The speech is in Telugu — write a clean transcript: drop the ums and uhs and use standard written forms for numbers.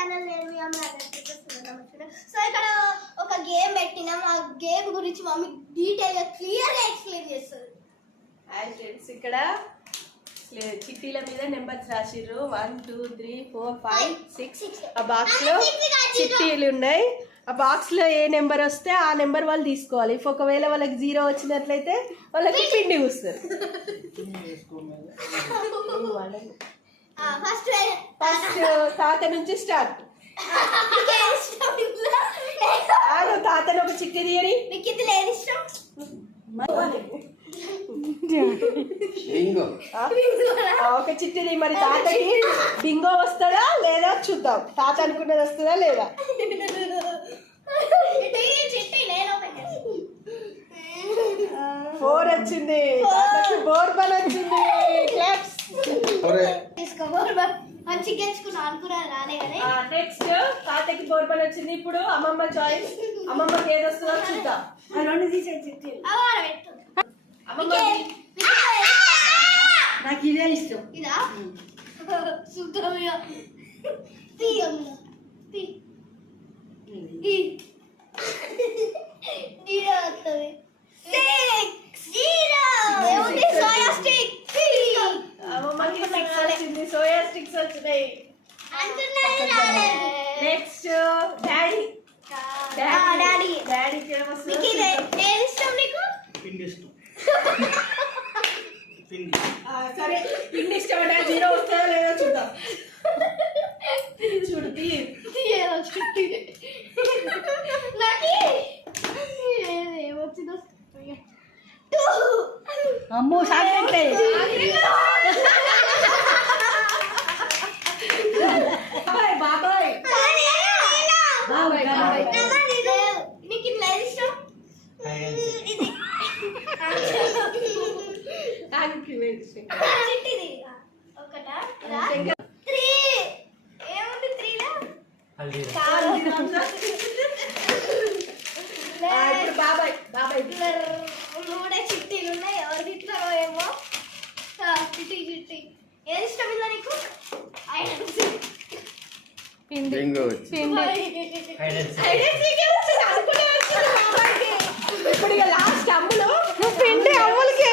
ఛానల్ నేమ్ సో ఇక్కడ ఒక గేమ్ పెట్టినాం. ఆ గేమ్ గురించి మమ్మీ డీటెయిల్ గా క్లియర్ గా ఎక్స్ప్లెయిన్ చేస్తుంది. హాయ్ ఫ్రెండ్స్, ఇక్కడ చిట్టీల మీద నెంబర్స్ రాసిర్రు 1 2 3 4 5 6. ఆ బాక్స్ లో చిట్టీలు ఉన్నాయి. ఆ బాక్స్ లో ఏ నెంబర్ వస్తే ఆ నెంబర్ వాళ్ళు తీసుకోవాలి. ఇఫ్ ఒకవేళ వాళ్ళకి 0 వచ్చినట్లయితే వాళ్ళకి పిండి వస్తుంది. ఫస్ట్ తాత నుంచి స్టార్ట్. తాతను ఒక చిట్టి తీయని. ఒక చిట్టిది. మరి తాతకి బింగో వస్తుందా లేదా చూద్దాం. తాత అనుకున్నది వస్తుందా లేదా. 4 వచ్చింది. తాతకి బోర్బల్ వచ్చింది. క్లాప్స్. నెక్స్ట్ తాతకి బోర్బల్ వచ్చింది. ఇప్పుడు అమ్మమ్మ చాయిస్. అమ్మమ్మకి ఏది వస్తుందో చూద్దాం. అమ్మమ్మ నాకు ఇదే ఇష్టం. ఇదా అమ్మమ్మకి 6 వచ్చింది. సోయా స్టిక్స్ వచ్చినాయి. Next daddy. డాడీకి ఏమొస్తుంది? సరే, పిండి ఇష్టం. 0 వస్తుందో లేదో చూద్దాం. చూడు అమ్మో సాగంటే బాబాయ్ బాబాయ్ బాబాయ్ 3 చిట్టీలు ఉన్నాయి. ఎవరు తింటారో ఏమో. చిట్టి ఏది ఇష్టం ఇలా నీకు? ఇప్పుడు ఇక లాస్ట్ అమ్ములు పిండి అమ్ములకే.